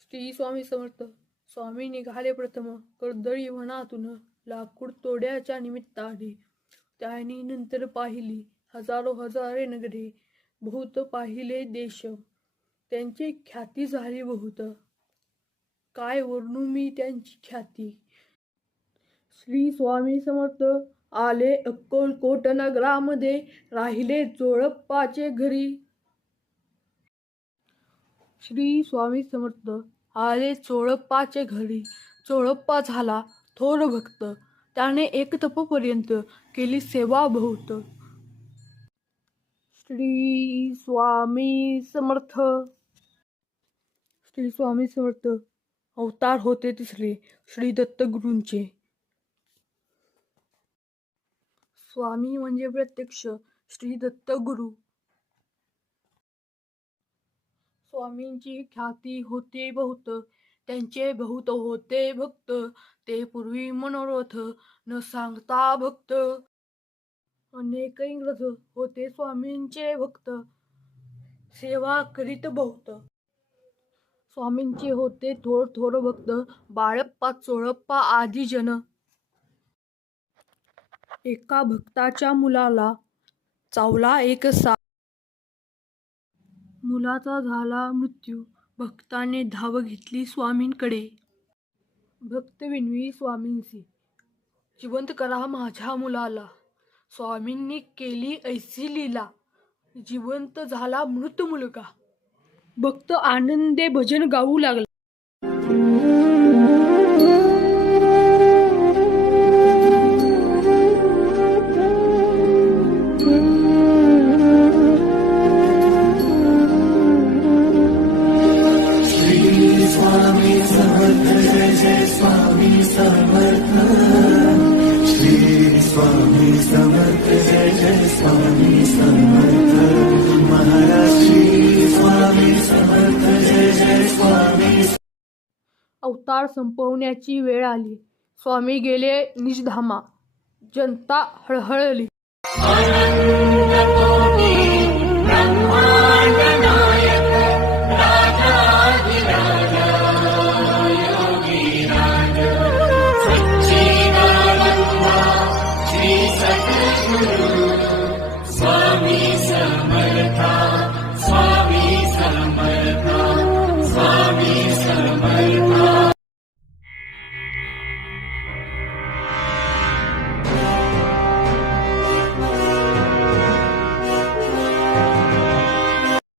श्री स्वामी समर्थ. स्वामी निघाले प्रथम कर्दळी वनातून लाकूड तोड्याच्या निमित्ताने. त्यांनी नंतर पाहिली हजारो हजारे नगरे, बहुत पाहिले देश. त्यांची ख्याती झाली बहुत, काय वर्णू मी त्यांची ख्याती. श्री स्वामी समर्थ आले अक्कलकोट नगरामध्ये, राहिले चोळप्पाचे घरी. श्री स्वामी समर्थ आले चोळप्पाचे घरी. चोळप्पा झाला थोर भक्त, त्याने एक तपपर्यंत केली सेवा बहुत. श्री स्वामी समर्थ. श्री स्वामी समर्थ अवतार होते तिसरे श्री दत्तगुरूंचे. स्वामी म्हणजे प्रत्यक्ष श्री दत्तगुरू. स्वामींची ख्याती होते बहुत, त्यांचे बहुत होते भक्त. ते पूर्वी मनोरथ न सांगता भक्त. अनेक इंग्रज होते स्वामींचे भक्त, सेवा करीत बहुत. स्वामींचे होते थोर थोर भक्त, बाळप्पा चोळप्पा आदी जन. एका भक्ताच्या मुलाला चावला एक साप. मुलाचा झाला मृत्यू, भक्ताने धाव घेतली स्वामींकडे. भक्त विनवी स्वामींसी, जिवंत करा माझ्या मुलाला. स्वामींनी केली ऐसी लीला, जिवंत झाला मृत मुलगा. भक्त आनंदे भजन गाऊ लागला. स्वामी समर्थ जय जय स्वामी समर्थ. श्री स्वामी समर्थ जय जय स्वामी समर्थ. महाराज श्री स्वामी समर्थ जय जय स्वामी. अवतार संपवण्याची वेळ आली. स्वामी गेले निजधामा, जनता हळहळली.